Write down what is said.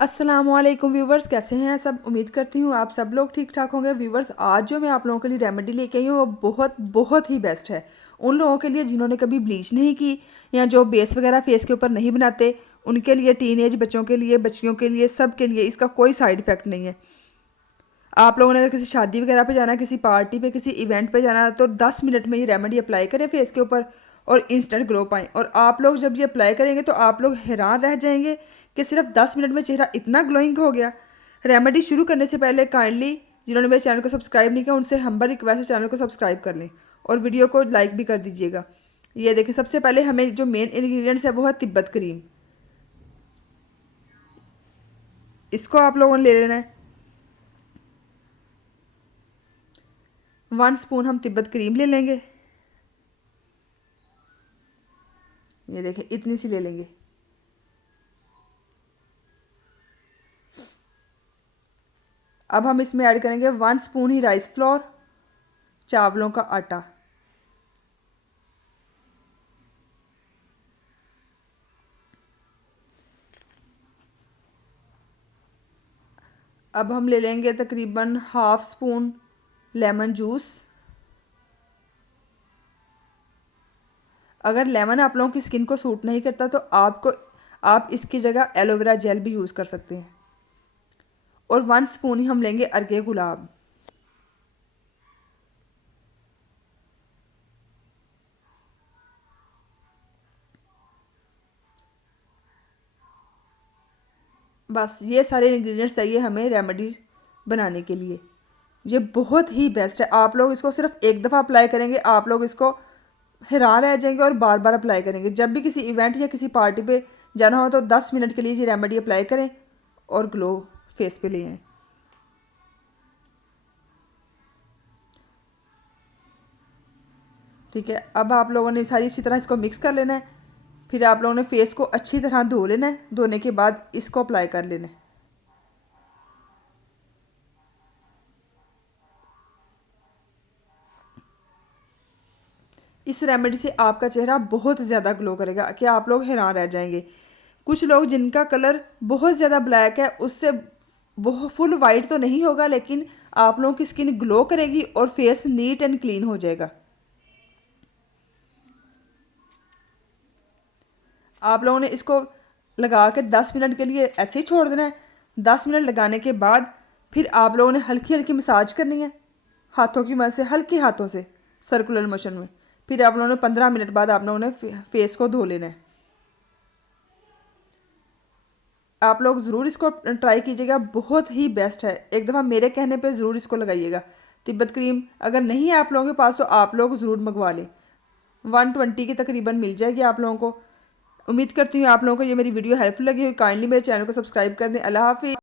अस्सलामुअलैकुम व्यूवर्स, कैसे हैं सब। उम्मीद करती हूँ आप सब लोग ठीक ठाक होंगे। व्यूवर्स, आज जो मैं आप लोगों के लिए रेमेडी लेके आई हूँ वो बहुत बहुत ही बेस्ट है उन लोगों के लिए जिन्होंने कभी ब्लीच नहीं की या जो बेस वगैरह फेस के ऊपर नहीं बनाते। उनके लिए, टीन एज बच्चों के लिए, बच्चियों के लिए, सब के लिए इसका कोई साइड इफ़ेक्ट नहीं है। आप लोगों ने अगर किसी शादी वगैरह पे जाना है, किसी पार्टी पे, किसी इवेंट पे जाना है, तो 10 मिनट में ये रेमेडी अप्लाई करें फेस के ऊपर और इंस्टेंट ग्लो पाएँ। और आप लोग जब ये अप्लाई करेंगे तो आप लोग हैरान रह जाएंगे कि सिर्फ 10 मिनट में चेहरा इतना ग्लोइंग हो गया। रेमेडी शुरू करने से पहले काइंडली जिन्होंने मेरे चैनल को सब्सक्राइब नहीं किया उनसे हम्बल रिक्वेस्ट है, चैनल को सब्सक्राइब कर लें और वीडियो को लाइक भी कर दीजिएगा। ये देखें, सबसे पहले हमें जो मेन इंग्रेडिएंट्स है वो है तिब्बत क्रीम। इसको आप लोगों ने ले लेना है। 1 स्पून हम तिब्बत क्रीम ले लेंगे। ये देखें, इतनी सी ले लेंगे। अब हम इसमें ऐड करेंगे 1 स्पून ही राइस फ्लोर, चावलों का आटा। अब हम ले लेंगे तकरीबन हाफ स्पून लेमन जूस। अगर लेमन आप लोगों की स्किन को सूट नहीं करता तो आप इसकी जगह एलोवेरा जेल भी यूज़ कर सकते हैं। और 1 स्पून ही हम लेंगे अर्गे गुलाब। बस ये सारे इंग्रेडिएंट्स चाहिए हमें रेमेडी बनाने के लिए। ये बहुत ही बेस्ट है। आप लोग इसको सिर्फ एक दफ़ा अप्लाई करेंगे, आप लोग इसको हैरान रह जाएंगे और बार बार अप्लाई करेंगे। जब भी किसी इवेंट या किसी पार्टी पे जाना हो तो 10 मिनट के लिए ये रेमेडी अप्लाई करें और ग्लो फेस पे ले आएँ। ठीक है, अब आप लोगों ने सारी अच्छी तरह इसको मिक्स कर लेना है। फिर आप लोगों ने फेस को अच्छी तरह धो लेना है। धोने के बाद इसको अप्लाई कर लेना है। इस रेमेडी से आपका चेहरा बहुत ज़्यादा ग्लो करेगा कि आप लोग हैरान रह जाएंगे। कुछ लोग जिनका कलर बहुत ज़्यादा ब्लैक है, उससे बहुत फुल वाइट तो नहीं होगा, लेकिन आप लोगों की स्किन ग्लो करेगी और फेस नीट एंड क्लीन हो जाएगा। आप लोगों ने इसको लगा के 10 मिनट के लिए ऐसे ही छोड़ देना है। 10 मिनट लगाने के बाद फिर आप लोगों ने हल्की हल्की मसाज करनी है, हाथों की मदद से, हल्के हाथों से, सर्कुलर मोशन में। फिर आप लोगों ने 15 मिनट बाद आप लोगों ने फेस को धो लेना है। आप लोग ज़रूर इसको ट्राई कीजिएगा, बहुत ही बेस्ट है। एक दफ़ा मेरे कहने पे ज़रूर इसको लगाइएगा। तिब्बत क्रीम अगर नहीं है आप लोगों के पास तो आप लोग ज़रूर मंगवा लें। 120 की तकरीबन मिल जाएगी आप लोगों को। उम्मीद करती हूँ आप लोगों को ये मेरी वीडियो हेल्पफुल लगी हुई। काइंडली मेरे चैनल को सब्सक्राइब कर दें। अल्लाह हाफिज़।